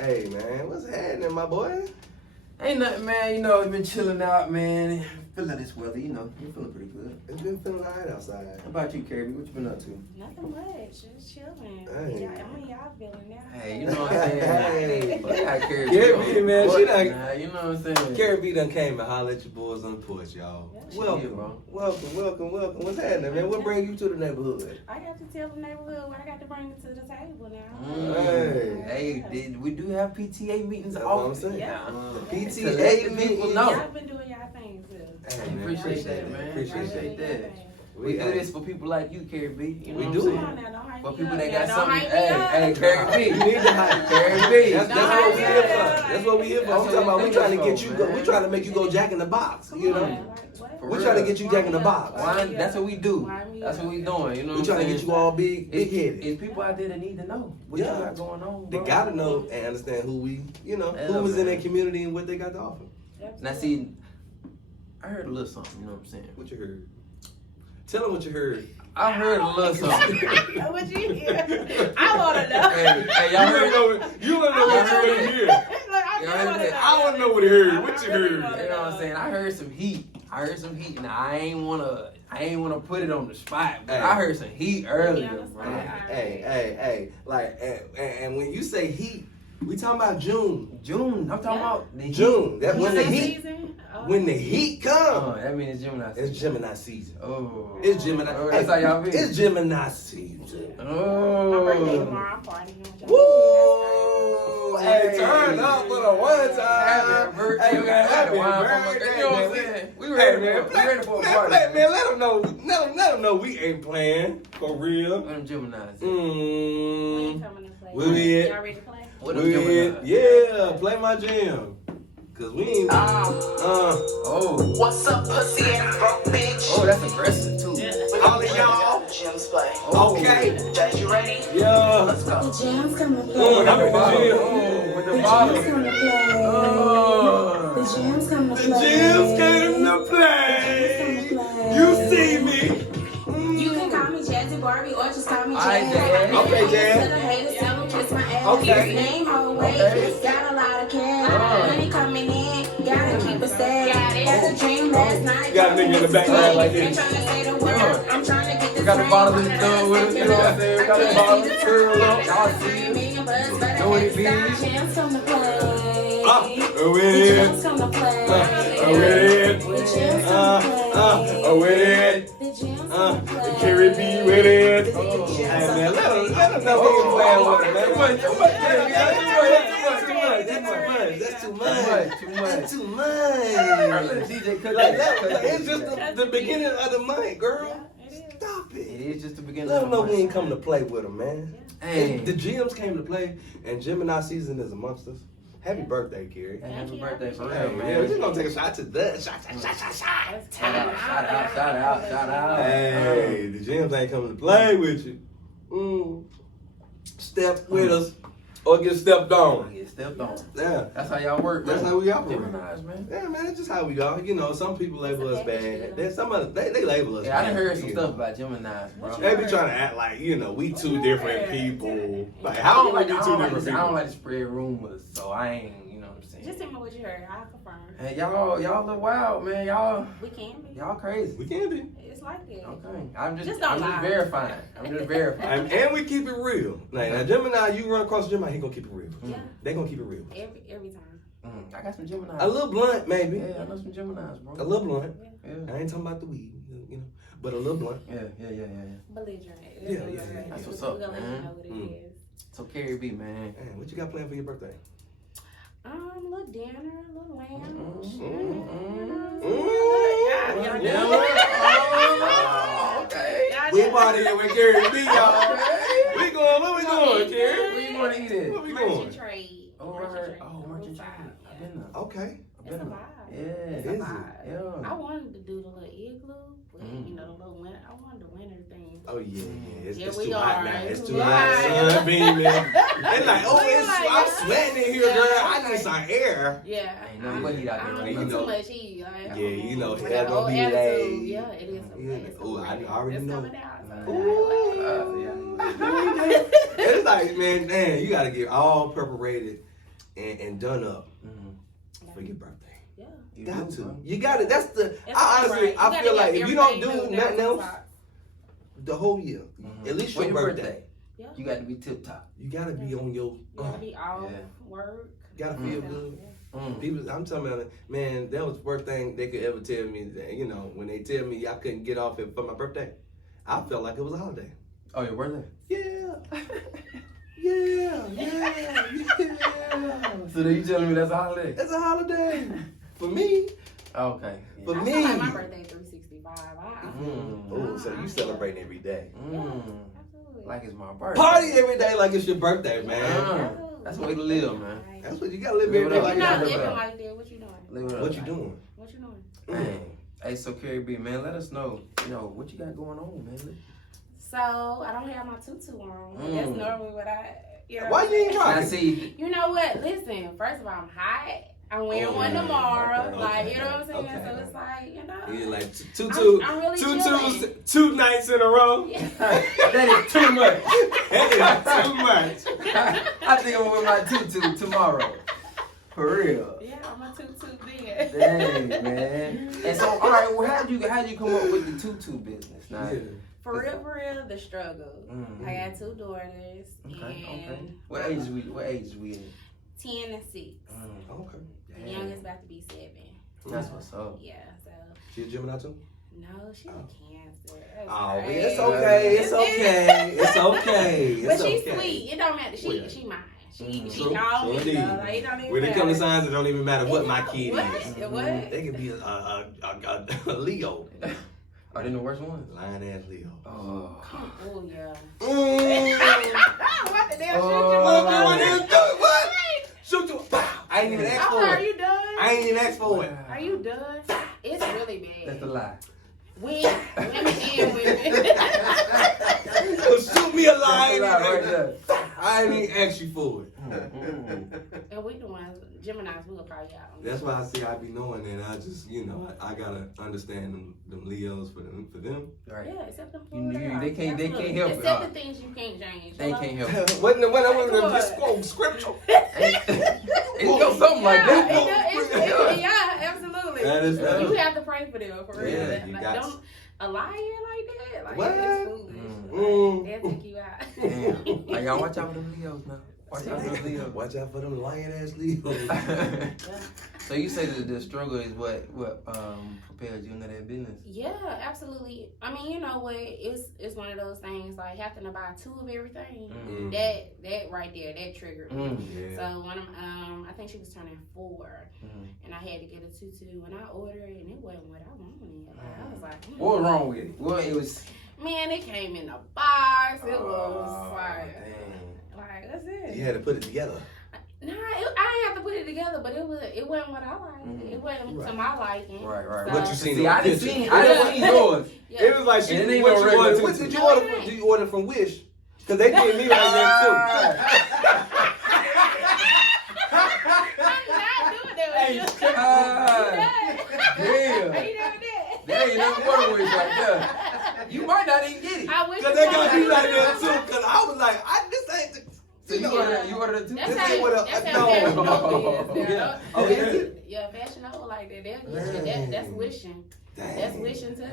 Hey, man, what's happening, my boy? Ain't nothing, man. You know, been chilling out, man. Feeling this weather, you know. Been feeling pretty good. It's been feeling all right outside. How about you, Keri? What you been up to? Nothing much. Just chilling. Hey. Y'all feeling now. Hey, you know what I'm saying? Hey. Fuck out Keri B. Keri B, man, she done. Nah, you know what I'm saying? Keri B done came and hollered at your boys on the porch, y'all. Yeah, she Welcome, did, bro. welcome. What's happening, man? What bring you to the neighborhood? I got to tell the neighborhood what I got to bring to the table now. Hey. We do have PTA meetings That's what I'm often. saying. Yeah. The To let PTA the people meeting. know. Y'all been doing y'all things too. Hey, man, Appreciate that, man. Appreciate that. We do this for people like you, Keri B. You know We what do. I'm Come saying? on now, don't hype For me people up. that Now, got don't something. hype me up. Hey, Keri B. You need to hype. Keri B. That's what we here for. That's what we here for. I'm talking about we trying to get you go. We trying to make you go Jack in the Box. Come You on, know. like, what? For We real. trying to get you Jack in the Box. Why? That's what we do. Wine me That's up. what we doing. You know We what trying I'm to get saying? you all big headed. It's people out there that need to know what Yeah. you got going on. They Bro. gotta know and understand who we, Yeah, who was in man. their community and what they got to offer. Now see, I heard a little something. You know what I'm saying? What you heard? Tell them what you heard. I heard a little something. What you hear? I want to know. Hey, y'all heard it? You don't I wanna know what he heard. What you heard? You know what I'm saying? I heard some heat. Now I ain't wanna put it on the spot, but Hey. I heard some heat earlier, bro. Hey. Like, and when you say heat, we talking about June. June. I'm talking about the heat. June. That when the heat, Season? Oh. when the heat Oh, comes, that means it's Gemini. it's Gemini season. Oh. It's Gemini. Oh, that's how y'all be. It's Gemini season. My birthday Oh. tomorrow, I'm partying. Woo! Hey, Hey. turn up for the one time. Happy birthday. Hey, man, happy You know what birthday, I'm man. saying? We Hey, ready, man, man. We ready for a man, party. man, let them know. Let them know we ain't playing for real. What them Geminis? We ain't Mm. coming to play. We did. Y'all ready to play? What them We, Geminis? yeah, play my jam. Cause we ain't. Oh. What's up, pussy and broke bitch? Oh, that's aggressive too. All of y'all. Jim's play. Oh. Okay. Judge, you ready? Yeah. Let's go. The jam's gonna play. I'm in the gym. Oh, with the The bottle. jam's gonna play. Oh. The jam's gonna The play. Jim's came to play. You see me. You can call me Jazzy Barbie or just call me Alright, Jazz. Jazz. Okay, Jazz. To the haters, tell them kiss my ass. Okay. Name her way. Okay. Got a lot of cash. Money coming in. Gotta keep it steady. Had a dream last night. Got a nigga in the background like this. I'm trying to say the word. I'm trying to get this Got the ring. bottle in the door with us, you know what I'm saying? Got the bottle, curl up, y'all see it. Know what it means? The jam's come to play. Oh, The with jam's come to play. with The jam's come to play. with The jam's come to play. Keri B with it. The jam's Hey man, come to let them play. know we ain't playing with it, man. Too much, That's too much. That's too much. DJ cut Like that. that, it's just the beginning of the month, girl. Yeah, it is. Stop It it. is just the beginning Let of them the know we month. ain't coming to play with them, man. Hey. The GMs came to play, and Gemini season is amongst us. Happy birthday, Keri. Hey, happy birthday for Hey, real, man, man. we're just gonna take a shot to that. Shot. Shout out. Hey, the gyms ain't coming to play with you. Step with us or get stepped on. Get stepped on. Yeah, That's how y'all work, man. that's how we operate. Geminis, man. Yeah, man, that's just how we are. You know, some people label us bad. There's some other they label us. Yeah, I done bad, heard some you stuff know. about Geminis, bro. They be trying to act like we two different people. Like I how don't can like we be I two don't like different to, I don't people? like to spread rumors, so I ain't, you know what I'm saying. Just tell me what you heard. I'll confirm. Hey, y'all look wild, man. Y'all We can be. crazy. We can be. It's like it. Okay, I'm just Just don't lie. verifying. I'm just verifying. And we keep it real. Now Gemini, you run across Gemini, he gonna keep it real. Yeah. They gonna keep it real. Every time. I got some Geminis. A little blunt, maybe. Yeah, I know some Geminis, bro. A little blunt. Yeah. I ain't talking about the weed, but a little blunt. Yeah. Belligerent. Yeah. That's what's up, We're gonna let you man. know what it is. So Keri B, man. Man, what you got planned for your birthday? A little dinner, a little lamb. Okay. We partying with Keri B, y'all. We going, where we going, Keri? Where you want to eat it? Where we Merchant going? trade. Oh, I heard. Oh, merchant trade. I've been there. Okay. I've It's a been there. vibe. Yeah. It's a Is it? vibe. Yeah. I wanted to do the little igloo, but the little winter. I wanted the winter thing. Oh, yeah. It's Yeah, it's we too hot are. now. It's too Yeah. hot. Sun beaming. They like, oh, I'm sweating in here, girl. I need some air. Yeah. Ain't nothing but heat out there I right don't now. put too much heat. Like, Yeah, you know, like hell that gonna old be attitude. laid. Yeah, it is. Oh, I already it's know. coming out. It's like, man, you gotta get all preparated and done up for your birthday. Yeah. You Got do, to. bro. You got it. That's the. It's I honestly, right. I feel like if you don't do everything nothing down else to top. the whole year, at least For your birthday, Yeah. you got to be tip top. you gotta be on your. You gotta be off Yeah. work. Gotta feel good. Mm. People, I'm talking about it, man. That was the worst thing they could ever tell me. That, you know, when they tell me I couldn't get off it for my birthday, I felt like it was a holiday. Oh, your birthday? Yeah. Yeah. So then you telling me that's a holiday? It's a holiday for me. Okay. For I me. feel like my birthday 365. Oh, so you celebrating every day? Absolutely. Like it's my birthday. Party every day like it's your birthday, man. Absolutely. That's the way to live, man. That's what you gotta live every day You're like not that. living like that. What you doing? Live it up. What you doing? What you doing? Dang. Hey, so Keri B, man, let us know, what you got going on, man. So I don't have my tutu on. That's normally what I. You know, Why you ain't I rocking? see. You know what? Listen. First of all, I'm hot. I'm wearing one tomorrow. Okay, Like okay, you know what I'm saying. okay. So it's like Yeah, like I'm really two chilling. 2 nights in a row. That is too much. That is too much. I think I'm gonna wear my tutu tomorrow. For real. Yeah, I'm a tutu then. Dang, man. And so, all right, well, how'd you come up with the tutu business? Now, Yeah. For real, the struggle. I got 2 daughters. Okay. And What age is we in? 10 and 6. Okay. The youngest about to be 7. That's what's up. Yeah, so She a Gemini too? no, she's a Cancer. That's Oh, crazy. it's okay. It's okay. It's okay. But It's she's okay. sweet. It don't matter. Well, She mine. She True. all True me indeed. though. Like it don't even When it comes to matter. signs, it don't even matter what my kid What? is. What? They could be a Leo. Are they the worst ones? Lion ass Leo. Oh. Oh yeah. Mm. What the damn What? Shoot you. Pow. I ain't even asked Oh, for are it. you done? I ain't even asked for it. Are you done? It's really bad. That's a lie. Women and women. Shoot me a lie. That's a lie right there. I ain't even asked you for it. And we the ones, Geminis, we'll call you out. That's why I say I be knowing that. I just, I gotta understand them Leos for them. Right. Yeah, accept them for You- what they can't- they Absolutely. can't help it. Except the things you can't change. They Hello? can't help it. What just quote scripture? It's go something like that. Yeah, absolutely. That is true. You have to pray for them, for real. Yeah, you Like, got don't a liar like that. Like What? that's foolish. Mm. Like, they'll take you out. Damn. Like, y'all watch out for them Leos now. Watch out for them Leos. Watch out for them lion ass Leos. So you say that the struggle is what propelled you into that business? Yeah, absolutely. I mean, you know what? It's one of those things like having to buy 2 of everything. Mm. That right there, that triggered me. Yeah. So one of I think she was turning 4, and I had to get a tutu, and I ordered it, and it wasn't what I wanted. Like, I was like, What was wrong with it? Well, it was. man, it came in a box. It was like, that's it. You had to put it together. Nah, I didn't have to put it together, but it wasn't what I liked. It wasn't to my liking. Right. So- What you seen See, on I the didn't picture. see yours. Yeah. It was like she. And it ain't What no you regular ordered? What tutu. did you No, order it from? ain't. Did you order from Wish? Because they did me like that I'm not doing that with you. Damn. Are you doing that? There ain't nothing wrong with it like that. You might not even get it. I wish too. Because they you got would. me like that too. Because I was like, this ain't. So you ordered it too? That's This how ain't what that's a- how no. Fashion Nova is. Yeah. Oh, is it? Yeah, Fashion Nova like that. They'll get you. That's wishing. That's wishing too.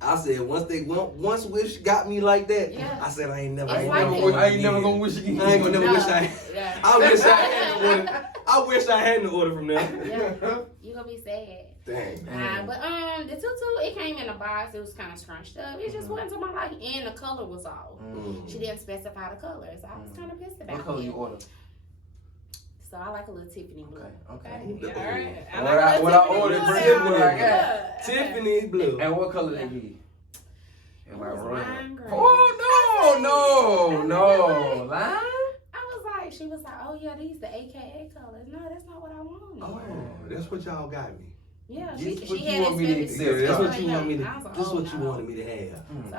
I said once Wish got me like that, Yeah. I said I ain't never. It's gonna like order that. I ain't never again. gonna wish again. I ain't gonna never No. wish I. Yeah. I wish I had to order. I wish I hadn't ordered from them. Yeah. You gonna be sad. Dang. But the tutu, it came in a box. It was kind of scrunched up. It just wasn't to my liking, and the color was off. She didn't specify the color, so I was kind of pissed about What color it. you order? So I like a little Tiffany blue. Okay. Yeah, all right. I What like I- a what little I Tiffany ordered, blue Tiffany, now. I got. Yeah. Tiffany blue. And what color they give you? It was lime green. Oh no! Lime? I was like, she was like, oh yeah, these the AKA colors. No, that's not what I wanted. Oh, that's what y'all got me. Yeah, This she what you had want me to expected. accept. Yeah, that's Yeah. what you want me to. I was like, This is oh, what you no. wanted me to have. So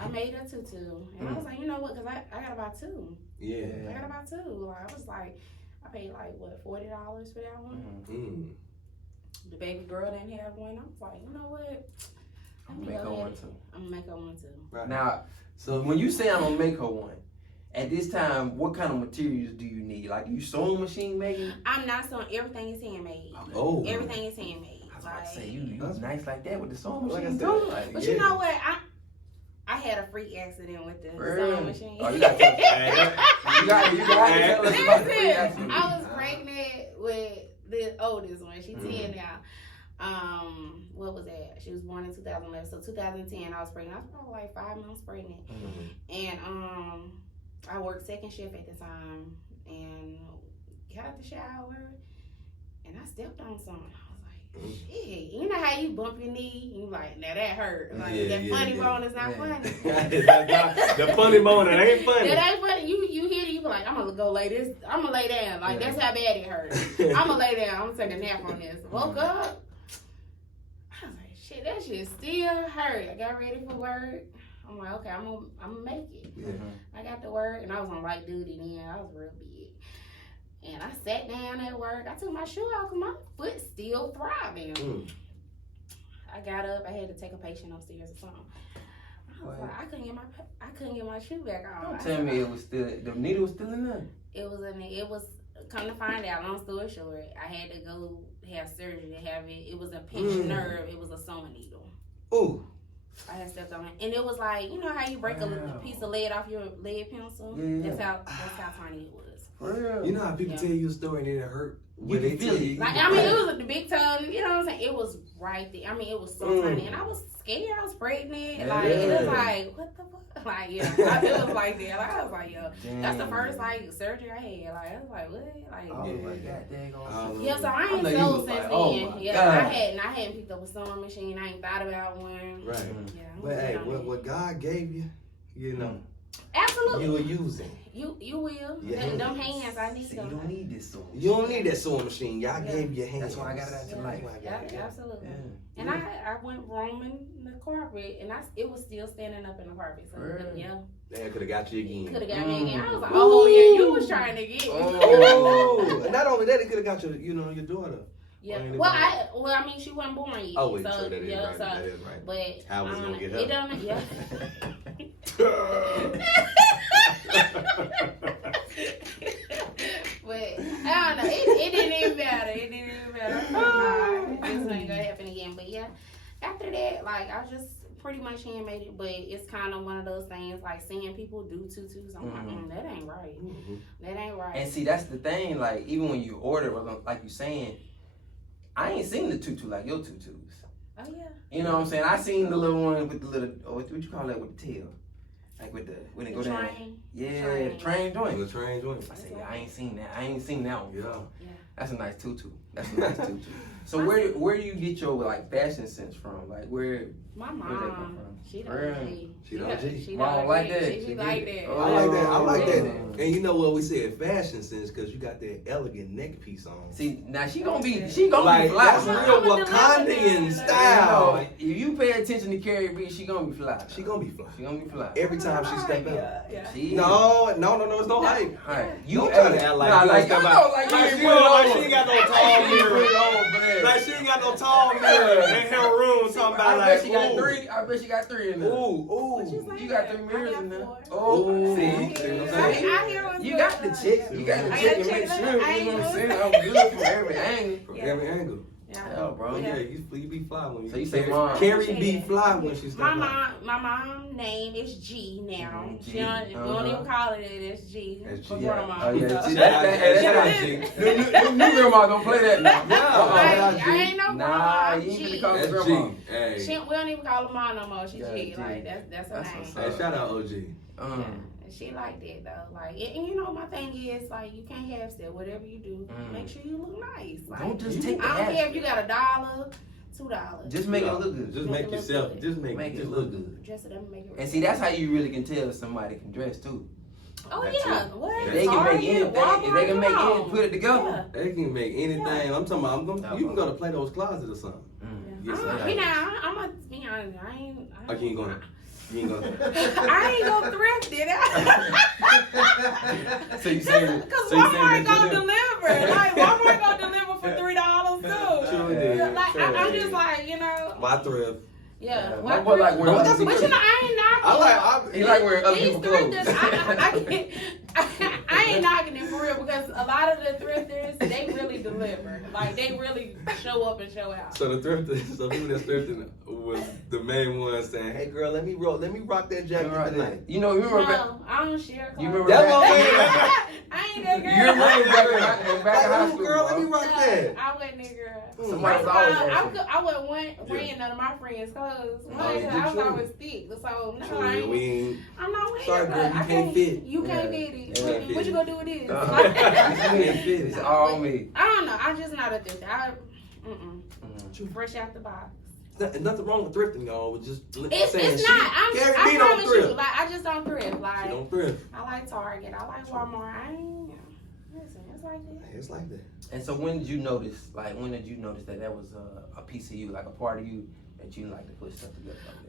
I made a tutu, and I was like, you know what? Cause I gotta buy 2. Yeah. I gotta buy 2. Like I was like, I paid like what $40 for that one. Mm. The baby girl didn't have one. I was like, you know what? I'm gonna make her one too. I'm gonna make her one too. Right. Now, So when you say I'm gonna make her one, At this time, what kind of materials do you need? Like, you sewing machine making? I'm not sewing. Everything is handmade. Oh. Everything is handmade. I was about to say, Like, you nice like that with the sewing Like I machine said, too? like, but yeah. you know what? I had a freak accident with the sewing machine. Oh, you got to tell us about the freak Listen, accident. I was pregnant with the oldest one. She's 10 now. What was that? She was born in 2011. So 2010, I was pregnant. I was probably like 5 months pregnant. And I worked second shift at the time and got out the shower and I stepped on something. I was like, shit. You know how you bump your knee? You like, now that hurt. Like that funny bone is not funny. The funny bone, that ain't funny. That ain't funny. You hear it, you be like, I'm gonna go lay this. I'm gonna lay down. Like that's how bad it hurt. I'm gonna lay down. I'm gonna take a nap on this. Woke up. I was like, shit, that shit still hurt. I got ready for work. I'm like, okay, I'm gonna make it. Yeah. I got to work and I was on light duty then. I was real big. And I sat down at work. I took my shoe off because my foot still throbbing. I got up. I had to take a patient upstairs or something. I was like, I couldn't get my shoe back on. Don't tell me it was still, the needle was still in there. It was come to find out, long story short, I had to go have surgery to have it. It was a pinched nerve. It was a sewing needle. Ooh. I had stepped on it. And it was like, you know how you break a piece of lead off your lead pencil? Yeah. That's how tiny it was. For real? You know how people tell you a story and then it hurt? When they tell you. Like, I mean, it was the big toe, you know what I'm saying? It was right there. I mean, it was so tiny. And I was scared. I was pregnant. Like, it was like, what the fuck? Like, yeah. It was like that. Like, I was like, yo. That's the first, like, surgery I had. Like, I was like, what? Like, Oh my God, dang on. yeah, so I ain't know you sewed was since like, oh then. my Yeah, God. I hadn't picked up a sewing machine. I ain't thought about one. Right. Yeah. But hey, what God gave you, you know, Absolutely. you will use it. You will. Yeah. Them hands, I need See, them. you don't need this sewing. You don't need that sewing machine. Y'all Yeah. gave you hands. That's why I got it out your life. Absolutely. Yeah. And I went roaming the carpet, and it was still standing up in the carpet. So Really? yeah, They could have got you again. could have got me again. I was like, oh yeah, you was trying to get me. Oh, not only that, it could have got your, your daughter. Yeah. Or Well, anybody. I mean, she wasn't born yet. Oh, wait, so, true, that is yeah, right. so, That is right. But How was it gonna get her? It don't. Yeah. But I don't know. It didn't even matter. It didn't even matter. Nah, this ain't gonna happen again. But yeah, after that, like I just pretty much handmade it. But it's kind of one of those things like seeing people do tutus. I'm like, that ain't right. That ain't right. And see, that's the thing. Like, even when you order, like you saying, I ain't seen the tutu like your tutus. Oh yeah. You know what I'm saying? I seen the little one with the little, what you call that, with the tail, like when it go down. Yeah, train joint. The train joint. I say, I ain't seen that. I ain't seen that one. Yeah. That's a nice tutu. That's a nice tutu. So where do you get your like fashion sense from? Like where? My Where's that come mom, from? she the Really? OG. She the OG. She Mom the like OG. that. She like that. Oh. I like that. I like that. Yeah. And you know what we said, fashion sense, because you got that elegant neck piece on. See, now she gonna be like, fly. that's I'm real a Wakandian delivery style. If you pay attention to Keri B, she gonna be fly. She gonna be fly. She gonna be fly. Every time she step out. Yeah. She No, it's no hype. Alright. You trying to act like nah, you like, step you out. know, like Like you she ain't like put she it ain't got no on. tall She ain't put it mirror. on for that. Like she ain't got no tall mirror in her room talking about I like, bet she got ooh, three. I bet she got three in there. ooh. You got 3 mirrors in there. four. Oh, see, I hear what's you going got the on. check. You got the I check gotta to make check sure. the You know what I'm saying? angles. I'm good from every angle. From every angle. Yeah, bro. Yeah, you be fly when you. So you say mom. Keri be fly when she step My out. mom name is G now. G. She don't, we don't even call it it's G. That's For G. grandma. Oh yeah, So- see, shout out G. New grandma don't play that now. Like, I ain't no Nah, grandma. you ain't G. finna call her That's grandma. G. Hey. We don't even call her mom no more. She Yeah, G. G. Like that's her That's name. what's Hey, shout out OG. Yeah. And she like that though. Like, and you know, my thing is like you can't have that. Whatever you do, make sure you look nice. Like, Don't just take the I don't hat. care if you got $1, $2. Just make it look good. Just make it look yourself. good. Just make Make it it look look good. Dress it up and make it. And see, that's how you really can tell if somebody can dress too. Oh That's yeah. it. What? If they can make Target, anything, if they can make Walmart, it, put it together. They can make anything. Yeah. I'm talking about. You can go to Plato's Closet or something. Yeah. Yes, I'm sir. you know, I'm gonna be honest. I ain't. Like you ain't gonna. You ain't gonna. I ain't gonna thrift it. So you saying? Because So you saying Walmart that gonna you deliver. Like Walmart gonna deliver for $3 too. Sure did. Like Sure I'm did. just like, you know. Why thrift? Yeah. My boy like wearing But other But you know, I ain't knocking. He like wearing other These people's clothes. thrifters, I ain't knocking it for real because a lot of the thrifters, they really deliver. Like, they really show up and show out. So the thrifters, so people that's thrifting was the main one saying, "Hey girl, let me rock that jacket tonight." You know, you remember? No, I don't share clothes. You remember? That's what I'm I ain't that girl. You remember back in high Like, school? girl, let me bro. rock that. I wasn't that girl. Somebody was First of always all, asking. I wasn't wearing none of my friends' clothes. Oh, you I was true. always thick. So, no, True, I ain't. we ain't. I'm not wearing Sorry, that. girl, you I can't fit. You can't Yeah. fit it. Yeah. What you gonna do with this? You can't fit It's it. all me. I don't know. I'm just not a thrifter. Fresh out the box. Nothing wrong with thrifting, y'all. With just It's saying not. Keri I B don't promise thrift. you. Like, I just don't thrift. She Like, don't thrift. I like Target. I like Walmart. I ain't. Listen, it's like that. It's like that. And so when did you notice? Like, when did you notice that that was a piece of you, like a part of you that you like to put stuff together like that?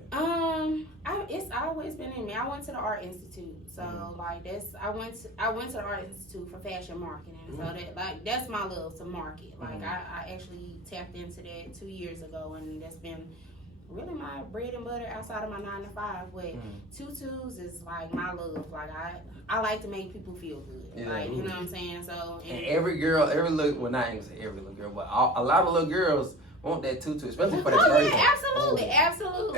It's always been in me. I went to the Art Institute, so like I went to the Art Institute for fashion marketing. So that's my love to market. Like I actually tapped into that 2 years ago, and that's been really my bread and butter outside of my 9 to 5. But tutus is like my love. Like I like to make people feel good. Yeah. Like, you know what I'm saying? So And every girl, every little, well, not even say every little girl, but a lot of little girls want that tutu, especially for their birthday. yeah, absolutely.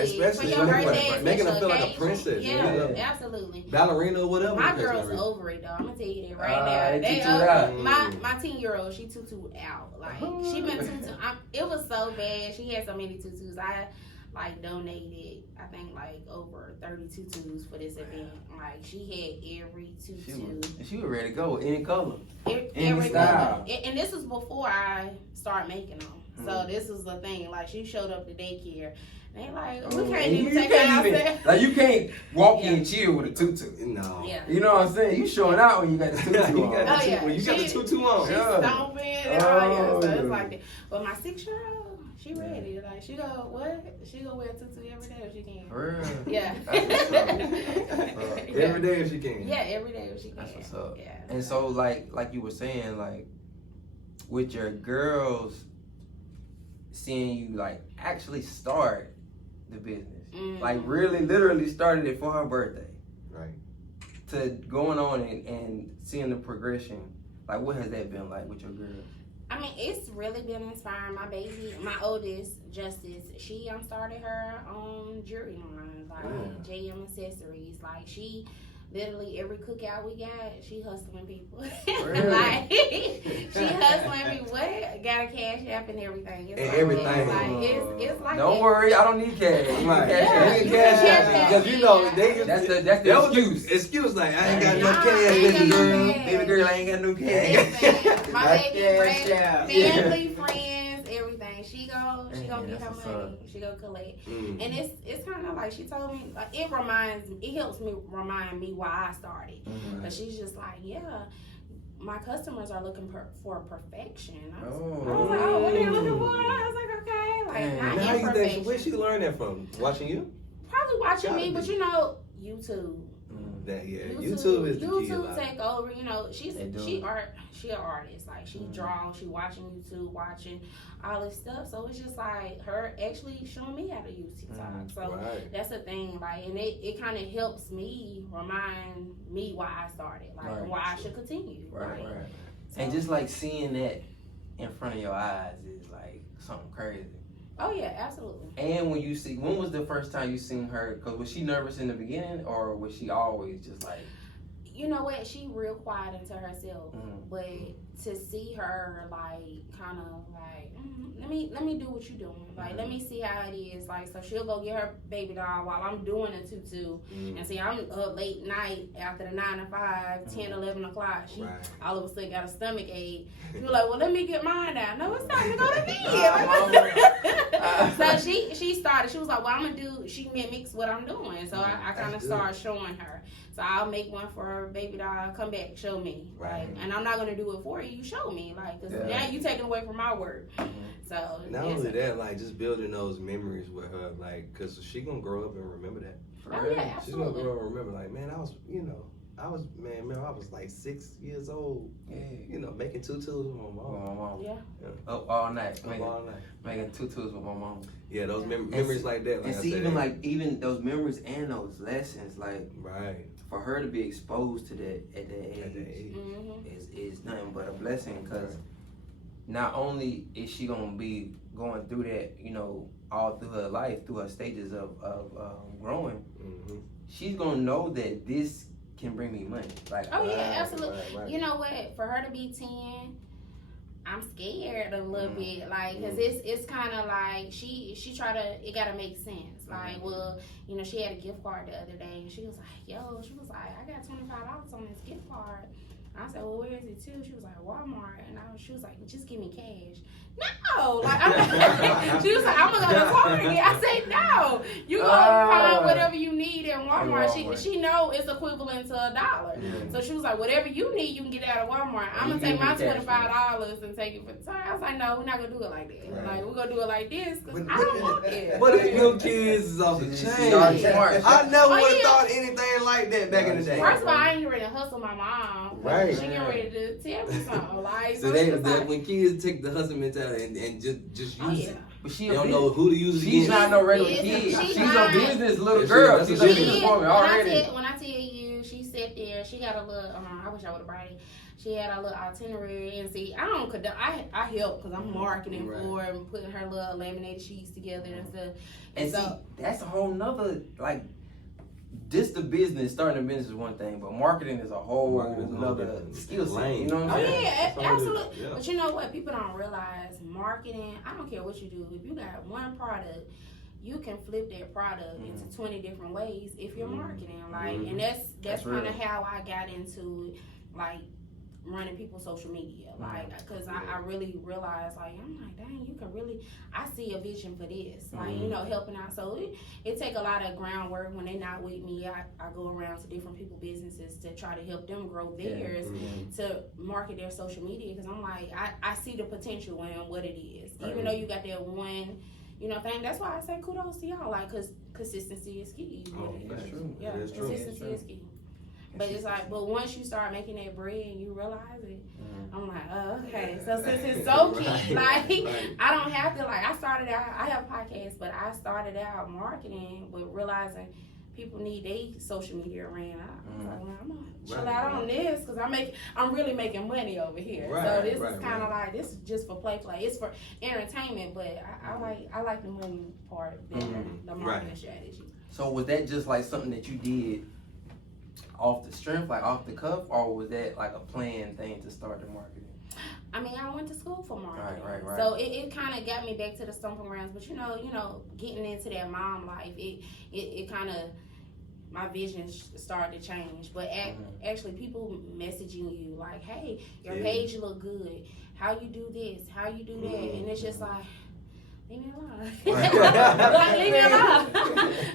Especially for your like, birthday, making her special feel like a occasion. princess. Yeah, absolutely. Ballerina or whatever. My the case girl's may be. over it though. I'm gonna tell you that right now. they tutued out. My 10-year-old, she tutued out. Like she been tutued. It was so bad. She had so many tutus. I like donated, I think like over 30 tutus for this event. Like she had every tutu. She was ready to go, any color. Every style. color. And this was before I started making them. So this was the thing. Like she showed up to daycare. They like, we can't And even you take her can't even, outside. like you can't walk in and chill with a tutu. No. Yeah. You know what I'm saying? You showing out when you got the tutu on. You got the Oh, yeah. when you got the tutu on. She's Yeah. stomping and all that. So Oh. it's like that. But my 6-year-old, she ready. Like she go what? She go wear a tutu every day if she can. For real? Yeah. Every day if she can. Yeah, every day if she can. That's what's up. Yeah. And so like you were saying, like with your girls seeing you like actually start the business. Like really literally started it for her birthday. Right. To going on and seeing the progression. Like what has that been like with your girls? I mean, it's really been inspiring. My baby, my oldest, Justice, she started her own jewelry line, like JM Accessories. Like she literally every cookout we got, she hustling people. Like she hustling people. What? Got a cash app and everything. It's And like everything. that. Like it's like Don't that. worry, I don't need cash. Right. Yeah. You get cash Yeah. out because you know they That's the that was excuse. excuse like I ain't got Nah, no I cash, ain't got baby no girl. cash. Baby girl, I ain't got no cash. Listen, my That's baby cash friends, out. family, friends, everything. She go Man, get that's her what's money. up. She go collect. Mm. And it's kind of like she told me, like it helps me remind me why I started. But she's just like, yeah, my customers are looking for perfection. I was like, oh, what are you looking for? I was like, okay, like Man, not Now how you imperfection. think? Where she learned that from? Watching you? Probably watching Gotta me, be. but you know, YouTube. That YouTube is the key. a YouTube lot. take over. You know, she They do. an artist. Like she draws, she watching YouTube, watching all this stuff. So it's just like her actually showing me how to use TikTok. So Right. that's the thing. Like, and it kind of helps me remind me why I started, like Right. why I should continue. Right. So, And just like seeing that in front of your eyes is like something crazy. oh yeah, absolutely. And when was the first time you seen her? Cause was she nervous in the beginning, or was she always just like? You know what? She real quiet into herself, but to see her like kind of like let me do what you doing. Like let me see how it is. Like so she'll go get her baby doll while I'm doing a tutu, and see I'm up late night after the 9 to 5, 10, 11 o'clock. She all of a sudden got a stomach ache. She was like, well, let me get mine down. No, it's time to go to bed. So she started. She was like, well, I'm gonna do. She mimics what I'm doing. So I kind of started showing her. So I'll make one for her baby doll. Come back, show me. Right. Like, and I'm not gonna do it for you. You show me. Like, cause now you taking away from my work. So Not only that, like just building those memories with her, like, cause she gonna grow up and remember that. Oh yeah, She's gonna absolutely. grow up and remember, like, man, I was, you know, I was like 6 years old. Yeah. You know, making tutus with my With mom. my mom. Yeah. Up all night. Up all night. Making tutus with my mom. Yeah, those memories like that. Like And I see, said, even those memories and those lessons, like right for her to be exposed to that at that age Mm-hmm. is nothing but a blessing. Because not only is she gonna be going through that, you know, all through her life, through her stages of growing, she's gonna know that this can bring me money. Like, Oh yeah, absolutely. right. You know what? For her to be 10, I'm scared a little bit, like, cause it's kind of like she try to, it gotta make sense. Like, well, you know, she had a gift card the other day, and she was like, I got $25 on this gift card. I said, well, where is it to? She was like, Walmart, and she was like, just give me cash. No, like, she was like, I'm gonna go to Target. I said, no, you gonna find whatever you need in Walmart. She know it's equivalent to $1. So she was like, whatever you need, you can get out of Walmart. I'm gonna take my $25 and take it for the time. I was like, no, we're not gonna do it like that. Right. Like, we're gonna do it like this, because I don't want it. But these little kids is off the chain. I never would have thought anything like that back in the day. First of all, I ain't ready to hustle my mom. Right. She getting ready to tell me something. Like, So when kids take the hustle mentality and just use it, but she they don't know who to use it She's against. not no regular She's kid. She's not. a business little Yeah, girl. that's She's what a she business is. woman already. When I tell you, she sat there. She got a little. I wish I would have brought it. She had a little itinerary, and see, I don't condone. I help because I'm marketing for her and putting her little laminated sheets together and stuff. And so, see, that's a whole nother, like, just the business, starting a business is one thing, but marketing is a whole nother skill set. You know what I'm oh saying? yeah, absolutely. Yeah. But you know what? People don't realize marketing. I don't care what you do. If you got one product, you can flip that product into 20 different ways if you're marketing. Like, and that's kind of how I got into like running people's social media, like, because I really realized, like, I'm like, dang, you can really, I see a vision for this, like, you know, helping out. So it take a lot of groundwork. When they're not with me, I go around to different people's businesses to try to help them grow theirs, to market their social media, because I'm like, I see the potential in what it is, even though you got that one, you know, thing. That's why I say kudos to y'all, like, because consistency is key. That's true. Yeah, That's true. consistency is key. But it's like, but once you start making that bread and you realize it, I'm like, oh, okay. So since it's so key, like, I don't have to, like, I started out, I have a podcast, but I started out marketing with realizing people need their social media ran. I was like, well, I'm gonna chill out on this because I'm really making money over here. So this is kind of like, this is just for play. It's for entertainment, but I like the money part better, the marketing strategy. So was that just like something that you did off the strength, like off the cuff, or was that like a planned thing to start the marketing? I mean, I went to school for marketing, right. So it kind of got me back to the stomping grounds. But you know, getting into that mom life, it kind of, my vision started to change. But actually, people messaging you like, "Hey, your page look good. How you do this? How you do that?" And it's just like, leave me alone. Like, leave me alone.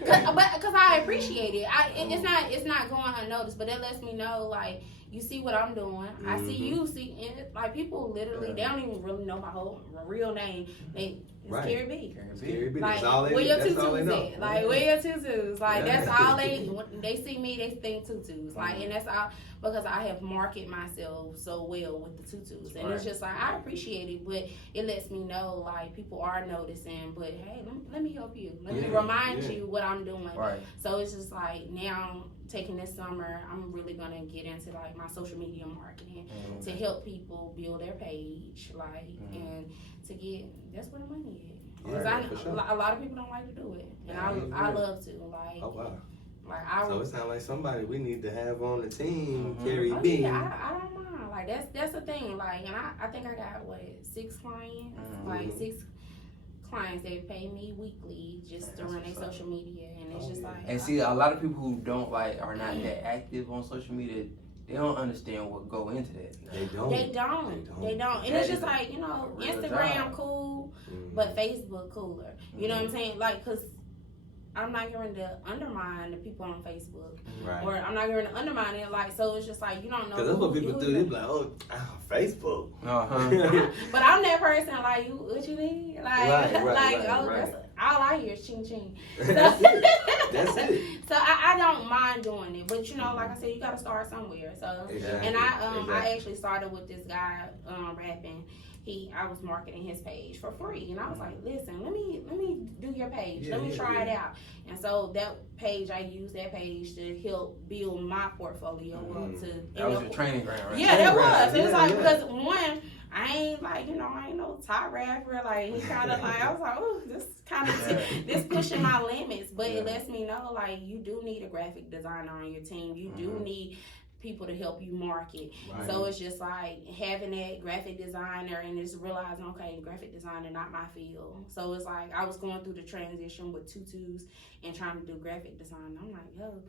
Because I appreciate it. It's not going unnoticed, but it lets me know, like, you see what I'm doing. I see you see, and like, people literally, they don't even really know my real name. It's Keri B. Keri B. Like, That's all where your they tutus know. at? Like, where your tutus? Like, that's all when they see me, they think tutus. Like, and that's all because I have marketed myself so well with the tutus. And it's just like, I appreciate it, but it lets me know, like, people are noticing, but hey, let me help you. Let me remind you what I'm doing. Right. So it's just like, now taking this summer, I'm really gonna get into like my social media marketing to help people build their page, like, and to get, that's where the money is. Because a lot of people don't like to do it, and I love to, like. Oh wow. Like, so it sounds like somebody we need to have on the team, Keri oh, B. Yeah, I don't mind. Like, that's the thing. Like, and I think I got 6 clients, like 6 clients that pay me weekly just to run their social media, and it's just like. And see, a lot of people who don't are not that active on social media, they don't understand what go into that. They don't. And it's just like, you know, Instagram cool, but Facebook cooler. You know what I'm saying? Like, cause I'm not going to undermine the people on Facebook, or I'm not going to undermine it. Like, so it's just like, you don't know. Because that's what people do. They be like, oh, Facebook. But I'm that person, like, what you need? Like, all I hear is ching ching. That's it. That's it. So I don't mind doing it, but you know, like I said, you gotta start somewhere. So Exactly. and I actually started with this guy rapping. I was marketing his page for free, and I was like, listen, let me do your page. Let me try it out. And so that page, I used that page to help build my portfolio up to. That was your training ground, right? Yeah, that was. It was Yeah, like yeah. because one, I ain't like, I ain't no top rapper. Like he kind of like, I was like, oh, this kind of this pushing my limits. But it lets me know like you do need a graphic designer on your team. You do need people to help you market. Right. So it's just like having that graphic designer and just realizing, okay, graphic designer not my field. So it's like I was going through the transition with tutus and trying to do graphic design. I'm like, yo,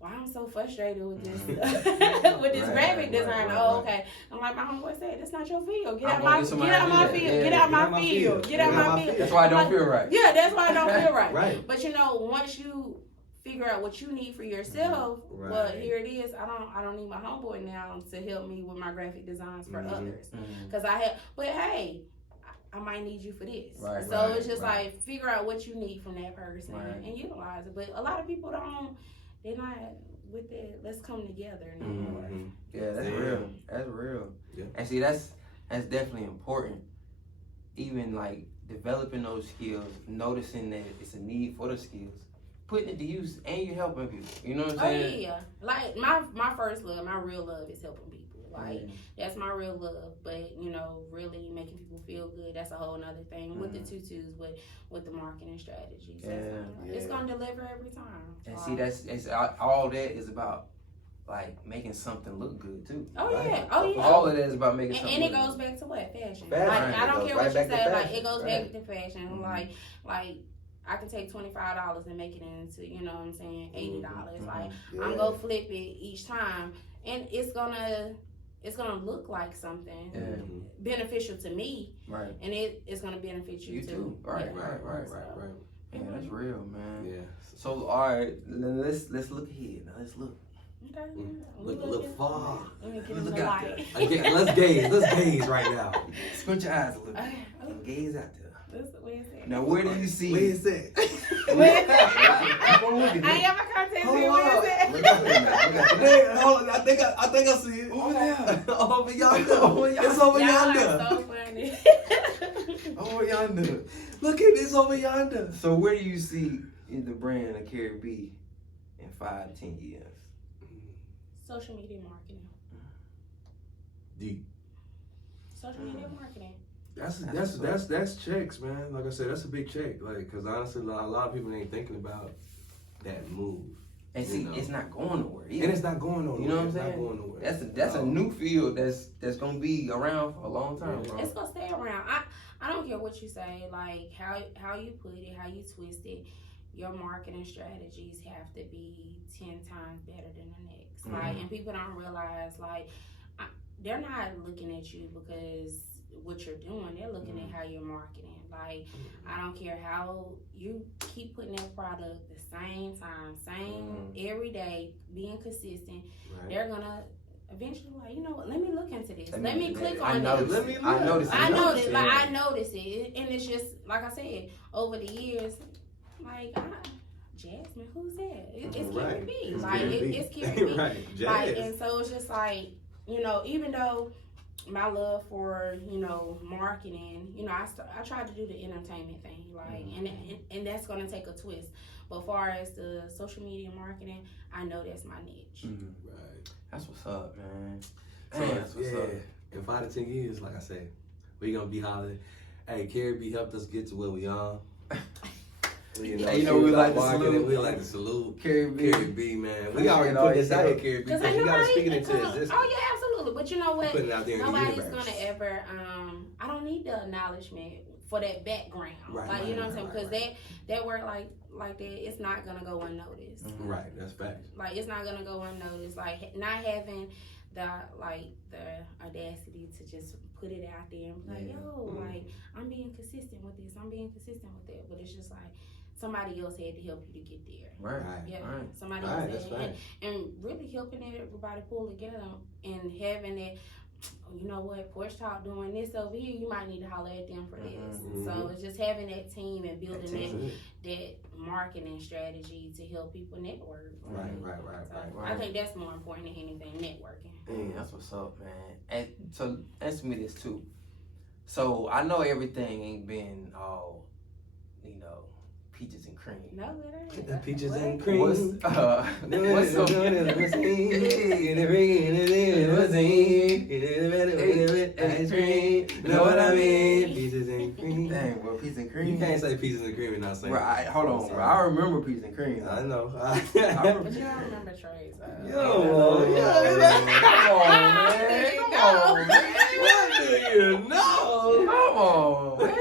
why I'm so frustrated with this with this graphic design. Oh, okay. I'm like, my homeboy said, that's not your field. Get out my field. Get out my field. Get out my field. Get out my field. That's why I don't feel right. Yeah, that's why I don't feel right. Right. But once you figure out what you need for yourself, well, here it is. I don't need my homeboy now to help me with my graphic designs for others. Because but hey, I might need you for this. Right, so it's just like figure out what you need from that person and utilize it. But a lot of people they're not with that. Let's come together no more. Yeah, that's real. That's real. Yeah. And see, that's definitely important. Even like developing those skills, noticing that it's a need for the skills, putting it to use, and you're helping people. You know what I'm saying? Yeah. Like my first love, my real love is helping people. Like that's my real love. But really making people feel good, that's a whole nother thing. With the tutus, with the marketing strategies. It's gonna deliver every time. And see, it's all that is about like making something look good too. Oh yeah. All of that is about making something. And it look goes back to what? Fashion. Fashion. Like I don't care what you Right back to say. Like fashion. it goes back to fashion. Like I can take $25 and make it into, $80. Like I'm gonna flip it each time, and it's gonna look like something beneficial to me, right? And it's gonna benefit you too. Right. Man, that's real, man. Yeah. So all right, let's look ahead. Now let's look. Okay. Look far. Look out there. Okay, let's gaze right now. Squint your eyes a little bit and gaze out there. Where is that? Now, where do you see? Where is that? I have a contest here. Where is that? Look out there, man. Look out there. Hey, hold on. I think I see it. Over there. Over yonder. It's over yonder. Y'all are so funny. Over yonder. Look at this over yonder. So, where do you see the brand of Keri B in 5-10 years? Social media marketing. Deep. Social media marketing. That's checks, man. Like I said, that's a big check. Like, cause honestly, a lot of people ain't thinking about that move. And see, it's not going nowhere either. And it's not going nowhere. You know what I'm It's saying? not going nowhere. That's a new field that's gonna be around for a long time, bro. It's gonna stay around. I don't care what you say, like how you put it, how you twist it. Your marketing strategies have to be 10 times better than the next. Like, and people don't realize, like, they're not looking at you because what you're doing. They're looking at how you're marketing. Like, I don't care how you keep putting that product the same time, every day, being consistent. Right. They're gonna eventually, like, you know what? Let me look into this. Let me click on this. I noticed it. Like, I noticed it, and it's just like I said over the years. Like, Jasmine, who's that? It's Keri B. Like, it's Keri B. Right. Like, and so it's just like, even though my love for, marketing, I tried to do the entertainment thing, like, and that's gonna take a twist. But far as the social media marketing, I know that's my niche. Right. That's what's up, man. That's what's up. In 5 to 10 years, like I said, we gonna be hollering. Hey, Keri B helped us get to where we are. We like to salute Keri B, man. We already put this out here, Keri B, because you gotta speak it into existence. Oh yeah, absolutely. But you know what? Putting it out there nobody's gonna ever. I don't need the acknowledgement for that background. Right. You know what I'm saying? Because that work like that, it's not gonna go unnoticed. Right. That's fact. Like, it's not gonna go unnoticed. Like, not having the audacity to just put it out there and be like, yo, like, I'm being consistent with this. I'm being consistent with that. But it's just like, somebody else had to help you to get there. Right. Yeah. Right. Somebody else had and really helping everybody pull together and having that, you know what, Porch Talk doing this over here, you might need to holler at them for this. Mhm. So it's just having that team and building That's that marketing strategy to help people network. Right. So I think that's more important than anything, networking. Yeah, that's what's up, man. And so answer me this too. So I know everything ain't been all, you know, peaches and cream. No, it ain't. The peaches What? and cream. What's up? Ice cream. You know what I mean? Peaches and cream. Dang, well, peaches and cream. You can't say peaches and cream and not say. Bro, hold on, bro. I remember peaches and cream. I know. But you don't remember Trey's. Yo, Come on, man. Come on, man. What do you know? Come on, man.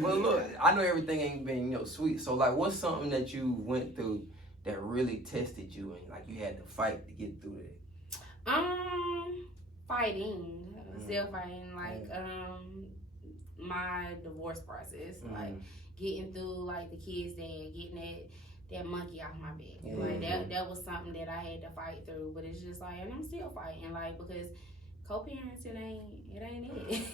But look, I know everything ain't been, you know, sweet. So, like, what's something that you went through that really tested you and, like, you had to fight to get through that? Fighting. Still fighting. Like, my divorce process. Like, getting through, like, the kids' dad, getting that monkey off my back. Yeah. Like, that was something that I had to fight through. But it's just like, and I'm still fighting, like, because co-parents, it ain't it.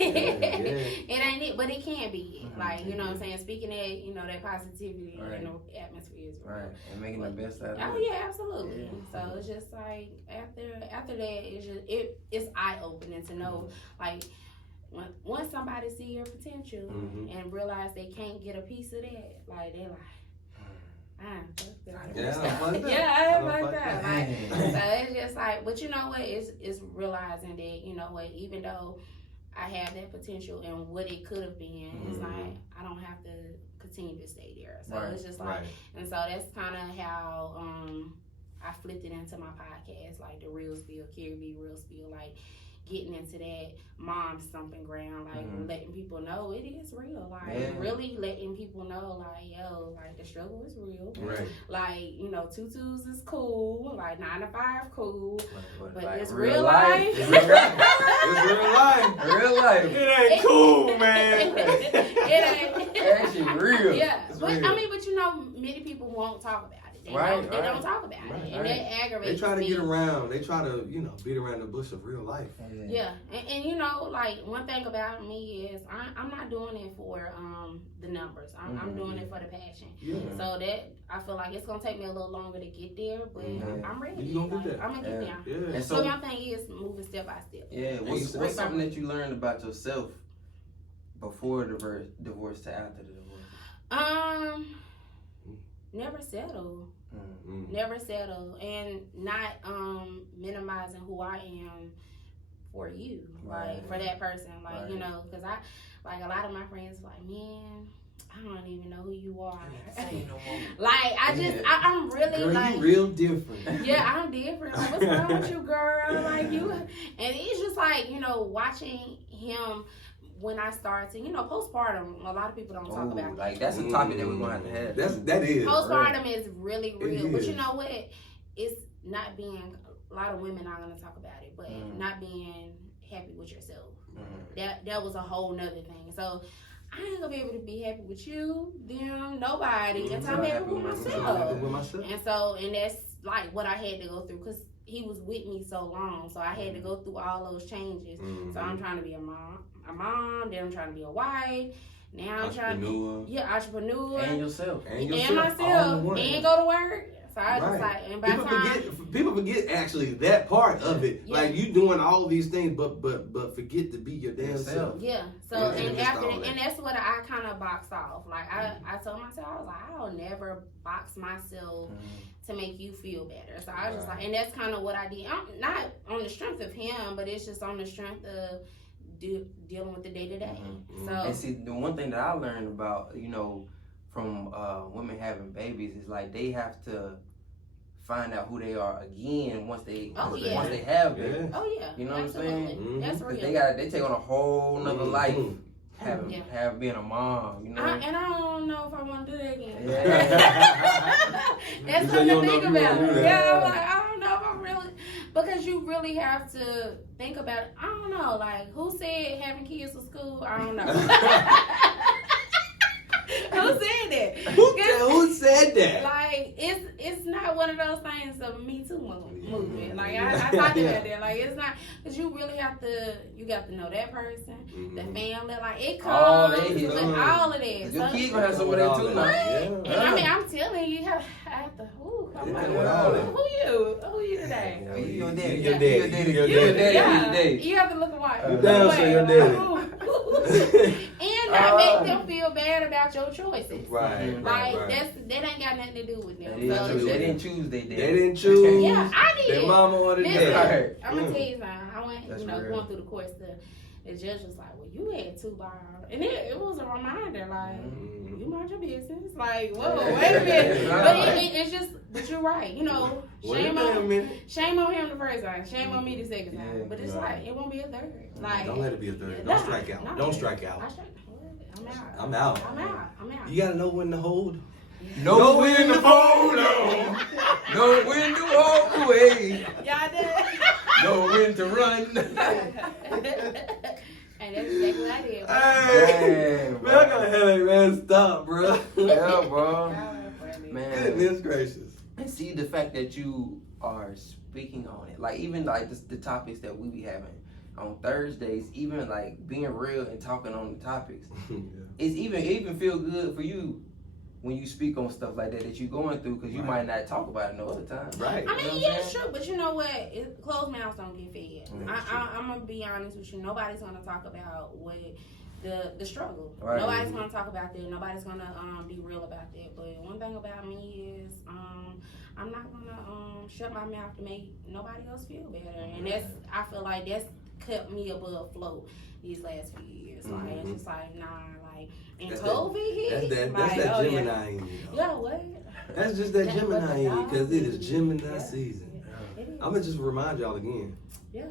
It ain't it, but it can be it. Like, you know what I'm saying? Speaking that, you know, that positivity in the atmosphere is real. Right, and making the best out of it. Oh yeah, absolutely. Yeah. So it's just like after that, it's just it's eye opening to know like once somebody see your potential and realize they can't get a piece of that, like they're like. Yeah, I like that. Yeah, I like that. Like, so it's just like, but you know what? It's realizing that, you know what, even though I have that potential and what it could have been, it's like I don't have to continue to stay there. So it's just like, and so that's kind of how I flipped it into my podcast, like the real spill, Keri B real spill, like getting into that mom stomping ground, like letting people know it is real, like really letting people know, like, yo, like the struggle is real, like, you know, tutus is cool, like 9 to 5 cool, but like it's real life. It's real life. Real life. It ain't cool, man. It ain't. It's actually real. Yeah, It's but real. I mean, but you know, many people won't talk about it. They don't talk about it, and that aggravates me. They try to get around. They try to, you know, beat around the bush of real life. Yeah, and you know, like one thing about me is I'm not doing it for the numbers. I'm doing it for the passion. Yeah. So that I feel like it's gonna take me a little longer to get there, but I'm ready. You gonna get there? I'm gonna get there. Yeah. And So my thing is moving step by step. Yeah. What's something that you learned about yourself before the divorce to after the divorce? Never settle. Never settle, and not minimizing who I am for you, like for that person, like you know, because I like a lot of my friends like, man, I don't even know who you are. Like I'm really girl, like you real different. Yeah, I'm different. Like, what's wrong with you, girl? Like you, and it's just like, you know, watching him. When I started to, you know, postpartum, a lot of people don't talk about. Like that's a topic that we're gonna have to have. That is. Postpartum is really real, but you know what? It's not being. A lot of women are gonna talk about it, but not being happy with yourself. That was a whole nother thing. So I ain't gonna be able to be happy with you, them, nobody, until I'm happy with myself. And so, and that's like what I had to go through because he was with me so long. So I had to go through all those changes. So I'm trying to be a mom, then I'm trying to be a wife. Now I'm trying to be entrepreneur. And yourself. And myself. And go to work. So I just like, and by people forget actually that part of it. Yeah. Like you doing all these things, but forget to be your damn self. Yeah. So and after that, and that's what I kind of boxed off. Like I told myself, I was like, I'll never box myself to make you feel better. So I was just like, and that's kind of what I did. I'm not on the strength of him, but it's just on the strength of dealing with the day to day. So and see, the one thing that I learned about, you know, from women having babies is like they have to find out who they are again once they have babies. Oh yeah. You know what I'm saying? That's real. They take on a whole nother life. Have being a mom, you know. And I don't know if I want to do that again. Yeah. That's something to think about. Yeah, I'm like, I don't know if I'm really, because you really have to think about it. I don't know, like who said having kids was cool? I don't know. Who said that? Who said that? Like it's not one of those things of Me Too movement. Like I talked about that. Like it's not because you really got to know that person, the family. Like it comes with all of that. Your kid gonna have some of that too now. And I mean, I'm telling you, I have to. I'm like, who you today? Your daddy. Your daddy. You have to look and watch. Damn, so your daddy. And not make them feel bad about your choices. Right. Like that ain't got nothing to do with them. They didn't choose their daddy. They didn't choose. Yeah, I did. Their mama wanted that. I'm gonna tell you something. I went, That's going through the course. The judge was like, "Well, you had 2 balls," and it was a reminder, like, you mind your business. Like, whoa, wait a minute. But it's just, but you're right. You know, shame on him the first time, shame on me the second time. But it's like it won't be a third. Like, don't let it be a third. Don't strike out. Don't strike out. I'm out. You gotta know when to hold. Know when to fold on. Know when to walk away. Y'all did. Know when to run. And that's exactly what I did. Hey, man, I got a headache, man. Stop, bro. Yeah, bro. Man. Goodness gracious. And see the fact that you are speaking on it. Like, even like the topics that we be having on Thursdays, even like being real and talking on the topics. It even feel good for you when you speak on stuff like that you're going through, because you might not talk about it no other time. Right. I mean, yeah, it's true, but you know what? Closed mouths don't get fed. I'm gonna be honest with you. Nobody's gonna talk about what the struggle. Right. Nobody's gonna talk about that. Nobody's gonna be real about that. But one thing about me is I'm not gonna shut my mouth to make nobody else feel better. And I feel like that's kept me above float these last few years. Like it's just like and COVID hit. That's that Gemini in you. Yeah, what? That's just that Gemini in you, because it is Gemini season. I'm gonna just remind y'all again. Yeah.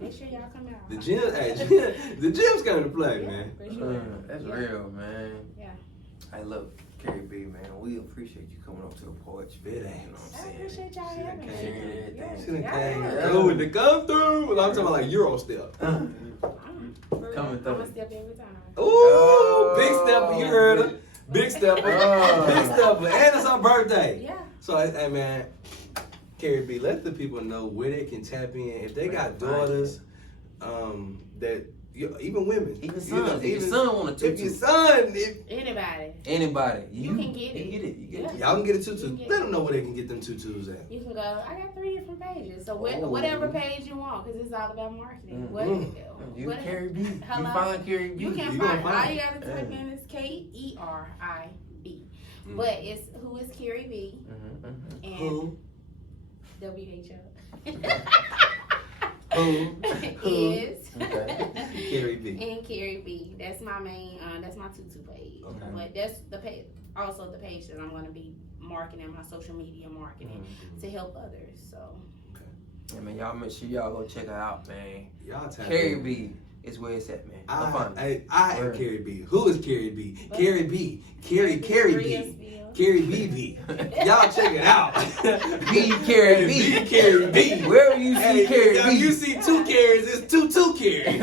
Make sure y'all come out. The gym's coming to play, man. For sure. That's real, man. Yeah. Hey, look, Keri B, man, we appreciate you coming up to the porch. Bit You know ass. what I'm I saying? appreciate y'all having me. She done came through to come through. I'm talking about like Euro step. Coming through. I'm gonna step every time. Ooh, big stepper, you heard her. Big stepper. Big stepper. And it's her birthday. Yeah. So, hey, man, Keri B, let the people know where they can tap in. If they got daughters, that even women, even sons. If your son want to if your son, anybody, you can get it. You get it. Y'all can get a tutu. Let them know where they can get them tutus at. You can go. I got 3 different pages, so whatever page you want, because it's all about marketing. You Keri B. Hello? You find Keri B. You can find. All you gotta type in is KERIB, but it's who is Keri B and Who? WHO. Who is Keri B. and Keri B. That's my main. That's my tutu page. Okay. But that's the page. Also the page that I'm going to be marketing, my social media marketing to help others. So. Yeah, man, y'all make sure y'all go check her out, man. Y'all tap Keri in. B is where it's at, man. I am Keri B. Who is Keri B? Keri B. Keri B. Keri B. Y'all check it out. B Keri B. B Keri B. Wherever you see Keri If B. you see 2 Keris, it's 2 Keri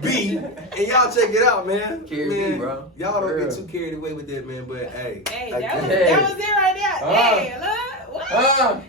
B. And y'all check it out, man. Keri man, B, bro. Y'all don't get too carried away with that, man. But hey, that was it right there. Hey, look.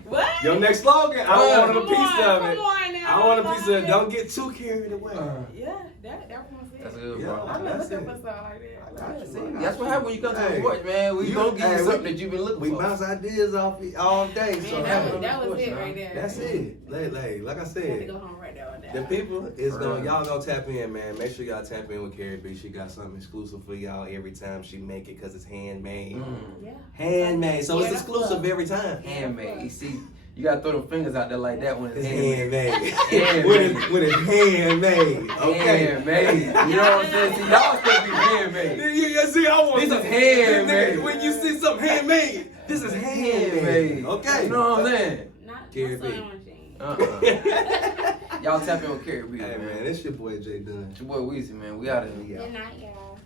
What? Your next slogan, I want a piece of it. Come on now. I want a piece of it. Don't get too carried away. Yeah, that was it. That's good, Yeah, bro. I'm that's looking it. for something like that. That's what happens when you come to the porch, man. We gonna give you something that you've been looking We for. bounce ideas off all day. Man, So that was it right there. that's it. Like I I had to said, go home right there with that. the people is y'all gonna tap in, man. Make sure y'all tap in with Keri B. She got something exclusive for y'all every time she make it, cause it's handmade. Yeah. Handmade, so it's Yeah, exclusive every time. Handmade. You see, you gotta throw them fingers out there like that when it's It's handmade. handmade. When it's handmade. Okay. Handmade. You know what I'm saying? See, y'all supposed to be handmade. You see, I want This to- is handmade. When you see something handmade, this is handmade. Okay. You know what I'm saying? Not Keri my B. sewing machine. Y'all tap in with Keri B, Hey man, it's your boy J Dunn. It's your boy Weezy, man. We out of here. Good night, y'all.